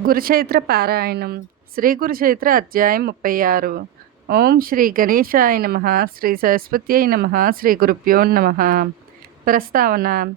గురుచైత్ర పారాయణం శ్రీ గురుచైత్ర అధ్యాయం ముప్పై ఆరు. ఓం శ్రీ గణేశాయ నమ శ్రీ సరస్వతి నమ శ్రీ గురుభ్యో నమ. ప్రస్తావన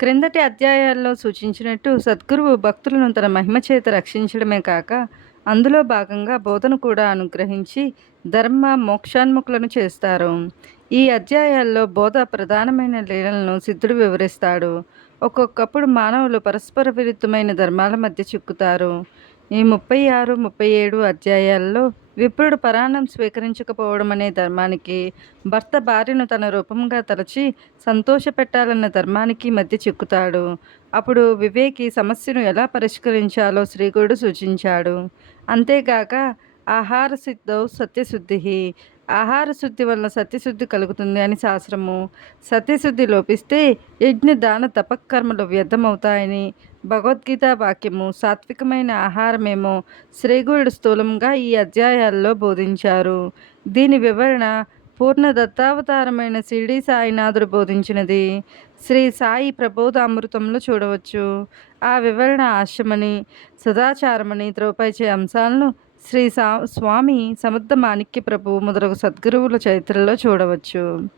క్రిందటి అధ్యాయాల్లో సూచించినట్టు సద్గురువు భక్తులను తన మహిమ చేత రక్షించడమే కాక అందులో భాగంగా బోధన కూడా అనుగ్రహించి ధర్మ మోక్షాన్ముఖులను చేస్తారు. ఈ అధ్యాయాల్లో బోధ ప్రధానమైన లీలలను సిద్ధుడు వివరిస్తాడు. ఒక్కొక్కప్పుడు మానవులు పరస్పర విరుద్ధమైన ధర్మాల మధ్య చిక్కుతారు. ఈ ముప్పై ఆరు ముప్పై ఏడు అధ్యాయాల్లో విప్రుడు పరాణం స్వీకరించకపోవడం అనే ధర్మానికి భర్త భార్యను తన రూపంగా తలచి సంతోషపెట్టాలన్న ధర్మానికి మధ్య చిక్కుతాడు. అప్పుడు వివేకి సమస్యను ఎలా పరిష్కరించాలో శ్రీకుడు సూచించాడు. అంతేగాక ఆహార సిద్ధౌ సత్యశుద్ధి. ఆహార శుద్ధి వల్ల సత్యశుద్ధి కలుగుతుంది అని శాస్త్రము. సత్యశుద్ధి లోపిస్తే యజ్ఞ దాన తపకర్మలు వ్యర్థమవుతాయని భగవద్గీత వాక్యము. సాత్వికమైన ఆహారమేమో శ్రీగురుడు స్థూలంగా ఈ అధ్యాయాల్లో బోధించారు. దీని వివరణ పూర్ణ దత్తావతారమైన షిరిడి సాయినాథుడు బోధించినది. శ్రీ సాయి ప్రబోధ అమృతంలో చూడవచ్చు. ఆ వివరణ ఆశ్రమని సదాచారమని త్రోపైచే అంశాలను శ్రీ సా స్వామి సముద్ర మాణిక్య ప్రభు మొదలగు సద్గురువుల చరిత్రలో చూడవచ్చు.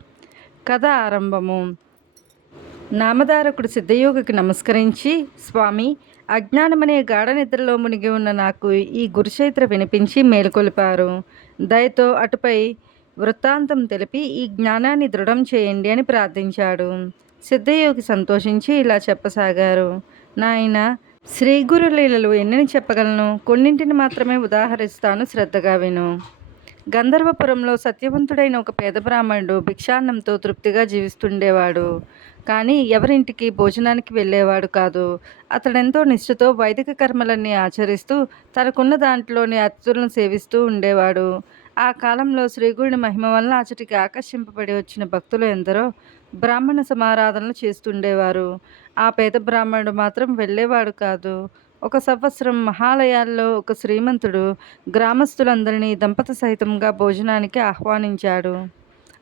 కథ ఆరంభము. నామధారకుడు సిద్ధయోగికి నమస్కరించి స్వామి అజ్ఞానమనే గాఢ నిద్రలో మునిగి ఉన్న నాకు ఈ గురుచరిత్ర వినిపించి మేలుకొలిపారు. దయతో అటుపై వృత్తాంతం తెలిపి ఈ జ్ఞానాన్ని దృఢం చేయండి అని ప్రార్థించాడు. సిద్ధయోగి సంతోషించి ఇలా చెప్పసాగారు. నాయన శ్రీ గురులీలలు ఎన్నని చెప్పగలను? కొన్నింటిని మాత్రమే ఉదాహరిస్తాను శ్రద్ధగా విను. గంధర్వపురంలో సత్యవంతుడైన ఒక పేద బ్రాహ్మణుడు భిక్షాన్నంతో తృప్తిగా జీవిస్తుండేవాడు. కానీ ఎవరింటికి భోజనానికి వెళ్ళేవాడు కాదు. అతడెంతో నిష్ఠతో వైదిక కర్మలన్నీ ఆచరిస్తూ తనకున్న దాంట్లోని అతిథులను సేవిస్తూ ఉండేవాడు. ఆ కాలంలో శ్రీగురుని మహిమ వల్ల అచటికి ఆకర్షింపబడి వచ్చిన భక్తులు ఎందరో బ్రాహ్మణ సమారాధనలు చేస్తుండేవారు. ఆ పేద బ్రాహ్మణుడు మాత్రం వెళ్ళేవాడు కాదు. ఒక సంవత్సరం మహాలయాల్లో ఒక శ్రీమంతుడు గ్రామస్తులందరినీ దంపత సహితంగా భోజనానికి ఆహ్వానించాడు.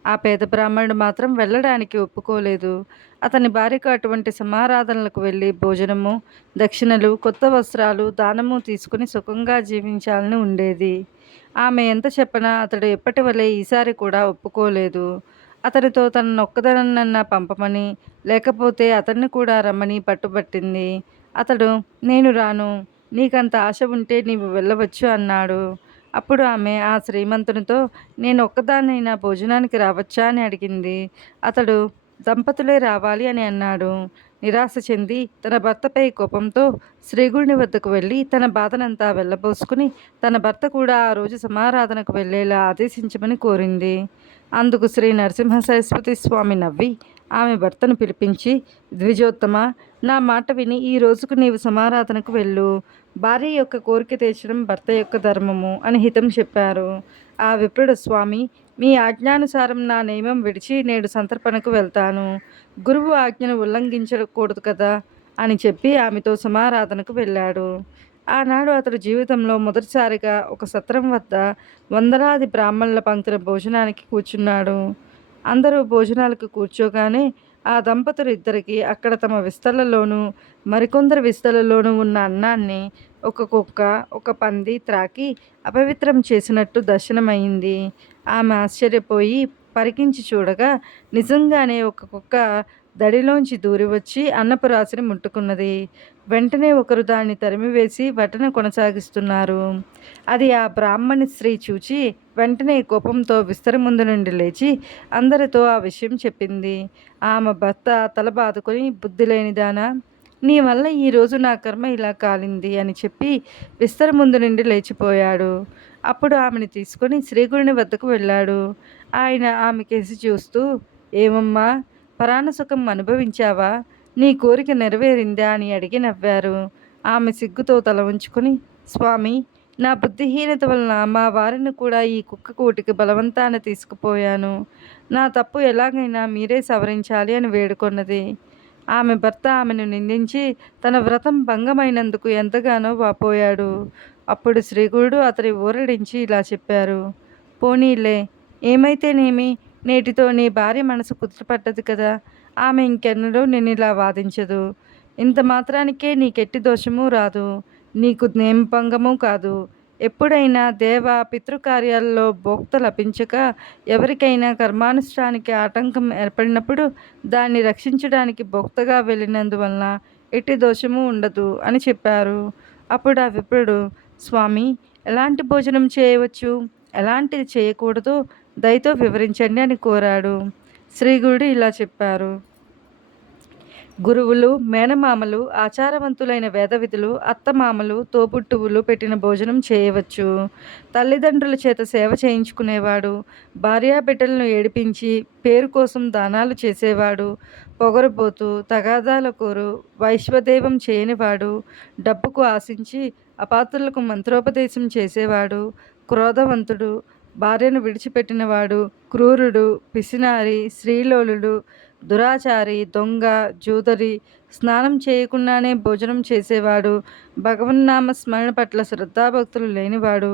ఆ పేద బ్రాహ్మణుడు మాత్రం వెళ్ళడానికి ఒప్పుకోలేదు. అతని భార్యకు అటువంటి సమారాధనలకు వెళ్ళి భోజనము దక్షిణలు కొత్త వస్త్రాలు దానము తీసుకుని సుఖంగా జీవించాలని ఉండేది. ఆమె ఎంత చెప్పినా అతడు ఎప్పటి వలె ఈసారి కూడా ఒప్పుకోలేదు. అతడితో తనను ఒక్కదనన్న పంపమని లేకపోతే అతన్ని కూడా రమ్మని పట్టుబట్టింది. అతడు నేను రాను. నీకంత ఆశ ఉంటే నీవు వెళ్ళవచ్చు అన్నాడు. అప్పుడు ఆమె ఆ శ్రీమంతునితో నేను ఒక్కదానైనా భోజనానికి రావచ్చా? అని అడిగింది. అతడు దంపతులే రావాలి అని అన్నాడు. నిరాశ చెంది తన భర్తపై కోపంతో శ్రీగుడిని వద్దకు వెళ్ళి తన బాధనంతా వెళ్ళబోసుకుని తన భర్త కూడా ఆ రోజు సమారాధనకు వెళ్ళేలా ఆదేశించమని కోరింది. అందుకు శ్రీ నరసింహ సరస్వతి స్వామి నవ్వి ఆమె భర్తను పిలిపించి ద్విజోత్తమ నా మాట విని ఈ రోజుకు నీవు సమారాధనకు వెళ్ళు. భార్య యొక్క కోరిక తీర్చడం భర్త యొక్క ధర్మము అని హితం చెప్పారు. ఆ విప్రుడు స్వామి మీ ఆజ్ఞానుసారం నా నియమం విడిచి నేడు సంతర్పణకు వెళ్తాను. గురువు ఆజ్ఞను ఉల్లంఘించకూడదు కదా? అని చెప్పి ఆమెతో సమారాధనకు వెళ్ళాడు. ఆనాడు అతడు జీవితంలో మొదటిసారిగా ఒక సత్రం వద్ద వందలాది బ్రాహ్మణుల పంక్తుల భోజనానికి కూర్చున్నాడు. అందరూ భోజనాలకు కూర్చోగానే ఆ దంపతులు ఇద్దరికి అక్కడ తమ విస్తలలోనూ మరికొందరు విస్తలలోనూ ఉన్న అన్నాన్ని ఒక కుక్క ఒక పంది త్రాకి అపవిత్రం చేసినట్టు దర్శనమైంది ఆమె ఆశ్చర్యపోయి పరికించి చూడగా నిజంగానే ఒక కుక్క దడిలోంచి దూరి వచ్చి అన్నపురాశిని ముట్టుకున్నది. వెంటనే ఒకరు దాన్ని తరిమివేసి వటన కొనసాగిస్తున్నారు. అది ఆ బ్రాహ్మణి స్త్రీ చూచి వెంటనే కోపంతో విస్తరముందు నుండి లేచి అందరితో ఆ విషయం చెప్పింది. ఆమె భర్త తల బాదుకొని బుద్ధి లేనిదానా నీ వల్ల ఈరోజు నా కర్మ ఇలా కాలింది అని చెప్పి విస్తరముందు నుండి లేచిపోయాడు. అప్పుడు ఆమెను తీసుకొని శ్రీగుడిని వద్దకు వెళ్ళాడు. ఆయన ఆమె కేసి చూస్తూ ఏమమ్మా పరాణ సుఖం అనుభవించావా? నీ కోరిక నెరవేరిందా అని అడిగి నవ్వారు. ఆమె సిగ్గుతో తల ఉంచుకొని స్వామి నా బుద్ధిహీనత వలన మా వారిని కూడా ఈ కుక్క కోటికి బలవంతాన తీసుకుపోయాను. నా తప్పు ఎలాగైనా మీరే సవరించాలి అని వేడుకొన్నది. ఆమె భర్త ఆమెను నిందించి తన వ్రతం భంగమైనందుకు ఎంతగానో వాపోయాడు. అప్పుడు శ్రీగురుడు అతని ఊరడించి ఇలా చెప్పారు. పోనీలే ఏమైతేనేమి? నేటితో నీ భార్య మనసు కుదుటపడ్డది కదా. ఆమె ఇంకెన్నడూ నేను ఇలా వాదించదు. ఇంత మాత్రానికే నీకెట్టి దోషము రాదు. నీకు నేమపంగము కాదు. ఎప్పుడైనా దేవ పితృకార్యాల్లో భోక్త లభించక ఎవరికైనా కర్మానుష్ఠానికి ఆటంకం ఏర్పడినప్పుడు దాన్ని రక్షించడానికి భోక్తగా వెళ్ళినందువలన ఎట్టి దోషము ఉండదు అని చెప్పారు. అప్పుడు ఆ విప్రుడు స్వామి ఎలాంటి భోజనం చేయవచ్చు? ఎలాంటిది చేయకూడదు? దయతో వివరించండి అని కోరాడు. శ్రీగురుడు ఇలా చెప్పారు. గురువులు మేనమామలు ఆచారవంతులైన వేదవిధులు అత్తమామలు తోబుట్టువులు పెట్టిన భోజనం చేయవచ్చు. తల్లిదండ్రుల చేత సేవ చేయించుకునేవాడు భార్యాబిడ్డలను ఏడిపించి పేరు కోసం దానాలు చేసేవాడు పొగరపోతూ తగాదాల కోరు వైశ్వదేవం చేయనివాడు డబ్బుకు ఆశించి అపాత్రులకు మంత్రోపదేశం చేసేవాడు క్రోధవంతుడు భార్యను విడిచిపెట్టినవాడు క్రూరుడు పిసినారి శ్రీలోలుడు దురాచారి దొంగ జూదరి స్నానం చేయకుండానే భోజనం చేసేవాడు భగవన్నామ స్మరణ పట్ల శ్రద్ధాభక్తులు లేనివాడు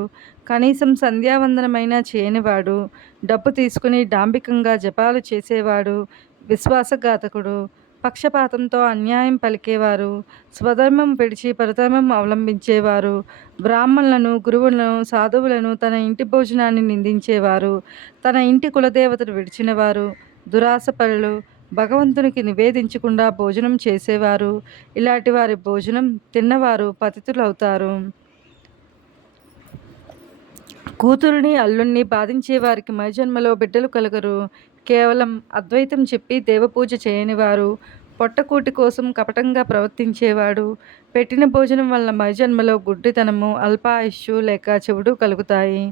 కనీసం సంధ్యావందనమైనా చేయనివాడు డబ్బు తీసుకుని డాంబికంగా జపాలు చేసేవాడు విశ్వాసఘాతకుడు పక్షపాతంతో అన్యాయం పలికేవారు స్వధర్మం విడిచి పరధర్మం అవలంబించేవారు బ్రాహ్మణులను గురువులను సాధువులను తన ఇంటి భోజనాన్ని నిందించేవారు తన ఇంటి కులదేవతను విడిచినవారు దురాశపరులు భగవంతునికి నివేదించకుండా భోజనం చేసేవారు ఇలాంటి వారి భోజనం తిన్నవారు పతితులవుతారు. కూతురుని అల్లుణ్ణి బాధించే వారికి మరుజన్మలో బిడ్డలు కలగరు కేవలం అద్వైతం చెప్పి దేవపూజ చేయనివారు పొట్టకూటి కోసం కపటంగా ప్రవర్తించేవాడు పెట్టిన భోజనం వల్ల మరుజన్మలో గుడ్డితనము అల్పాయుష్యు లేక చెవుడు కలుగుతాయి.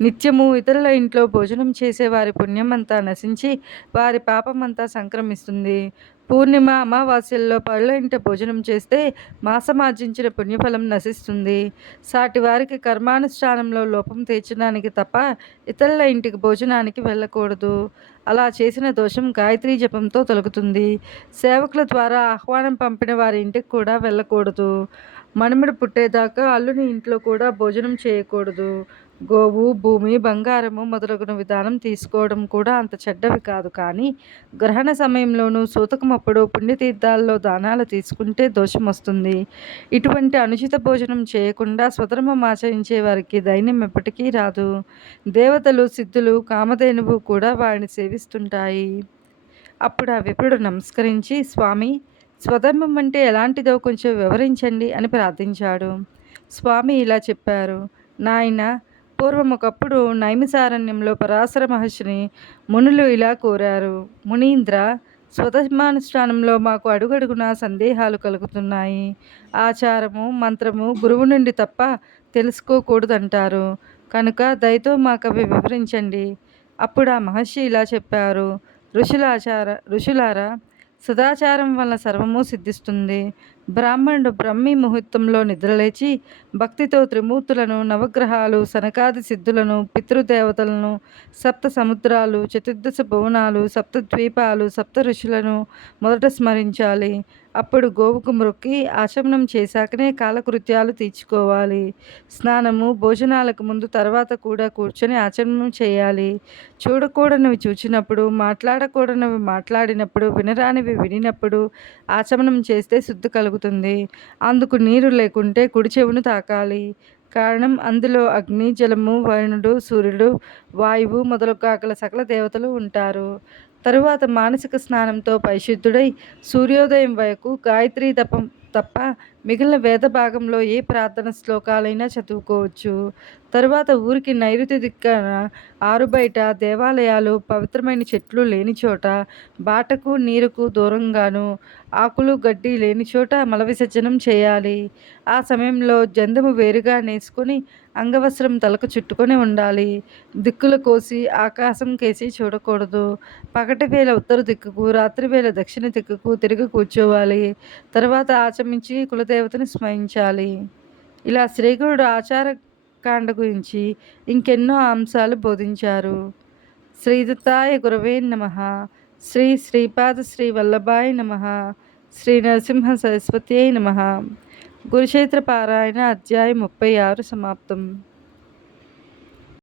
నిత్యము ఇతరుల ఇంట్లో భోజనం చేసే వారి పుణ్యం అంతా నశించి వారి పాపం అంతా సంక్రమిస్తుంది. పూర్ణిమ అమావాస్యల్లో పరుల ఇంట భోజనం చేస్తే మాసమార్జించిన పుణ్యఫలం నశిస్తుంది. సాటి వారికి కర్మానుష్ఠానంలో లోపం తీర్చడానికి తప్ప ఇతరుల ఇంటికి భోజనానికి వెళ్ళకూడదు. అలా చేసిన దోషం గాయత్రీ జపంతో తొలగుతుంది. సేవకుల ద్వారా ఆహ్వానం పంపిన వారి ఇంటికి కూడా వెళ్ళకూడదు. మనుమడు పుట్టేదాకా అల్లుని ఇంట్లో కూడా భోజనం చేయకూడదు. గోవు భూమి బంగారము మొదలగున విధానం తీసుకోవడం కూడా అంత చెడ్డవి కాదు. కానీ గ్రహణ సమయంలోనూ సూతకమప్పుడు పుణ్యతీర్థాల్లో దానాలు తీసుకుంటే దోషం వస్తుంది. ఇటువంటి అనుచిత భోజనం చేయకుండా స్వధర్మం ఆచరించే వారికి దైన్యం ఎప్పటికీ రాదు. దేవతలు సిద్ధులు కామధేనువు కూడా వారిని సేవిస్తుంటాయి. అప్పుడు ఆ విపుడు నమస్కరించి స్వామి స్వధర్మం అంటే ఎలాంటిదో కొంచెం వివరించండి అని ప్రార్థించాడు. స్వామి ఇలా చెప్పారు నాయన పూర్వం ఒకప్పుడు నైమిసారణ్యంలో పరాశర మహర్షిని మునులు ఇలా కోరారు. మునీంద్ర స్వధర్మానుష్ఠానంలో మాకు అడుగడుగునా సందేహాలు కలుగుతున్నాయి. ఆచారము మంత్రము గురువు నుండి తప్ప తెలుసుకోకూడదంటారు. కనుక దయతో మాకు అవి వివరించండి. అప్పుడు ఆ మహర్షి ఇలా చెప్పారు ఋషులాచార ఋషులారా సదాచారం వల్ల సర్వము సిద్ధిస్తుంది. బ్రాహ్మణుడు బ్రహ్మీ ముహూర్తంలో నిద్రలేచి భక్తితో త్రిమూర్తులను నవగ్రహాలు సనకాది సిద్ధులను పితృదేవతలను సప్త సముద్రాలు చతుర్దశ భువనాలు సప్త ద్వీపాలు సప్త ఋషులను మొదట స్మరించాలి. అప్పుడు గోవుకు మొక్కి ఆచమనం చేశాకనే కాలకృత్యాలు తీర్చుకోవాలి. స్నానము భోజనాలకు ముందు తర్వాత కూడా కూర్చొని ఆచరణం చేయాలి. చూడకూడనివి చూచినప్పుడు మాట్లాడకూడనివి మాట్లాడినప్పుడు వినరానివి వినినప్పుడు ఆచమనం చేస్తే శుద్ధి కలుగుతుంది. అందుకు నీరు లేకుంటే కుడి చెవును తాకాలి. కారణం అందులో అగ్ని జలము వరుణుడు సూర్యుడు వాయువు మొదలు కాకల సకల దేవతలు ఉంటారు. తరువాత మానసిక స్నానంతో పరిశుద్ధుడై సూర్యోదయం వరకు గాయత్రీ తపం తప్ప మిగిలిన వేద భాగంలో ఏ ప్రార్థన శ్లోకాలైనా చదువుకోవచ్చు. తరువాత ఊరికి నైరుతి దిక్కన ఆరుబయట దేవాలయాలు పవిత్రమైన చెట్లు లేని చోట బాటకు నీరుకు దూరంగాను ఆకులు గడ్డి లేని చోట మల విసర్జనం చేయాలి. ఆ సమయంలో జందము వేరుగా నేసుకొని అంగవస్త్రం తలకు చుట్టుకొని ఉండాలి. దిక్కులు కోసి ఆకాశం కేసి చూడకూడదు. పగటి వేళ ఉత్తర దిక్కుకు రాత్రి వేళ దక్షిణ దిక్కుకు తిరిగి కూర్చోవాలి. తర్వాత ఆచమించి కుల దేవతని స్మరించాలి. ఇలా శ్రీగురుడు ఆచార కాండ గురించి ఇంకెన్నో అంశాలు బోధించారు. శ్రీదత్తాయ గురవే నమ. శ్రీ శ్రీపాద శ్రీ వల్లభాయ నమ. శ్రీ నరసింహ సరస్వతి నమ. గురుక్షేత్ర పారాయణ అధ్యాయం ముప్పై ఆరు సమాప్తం.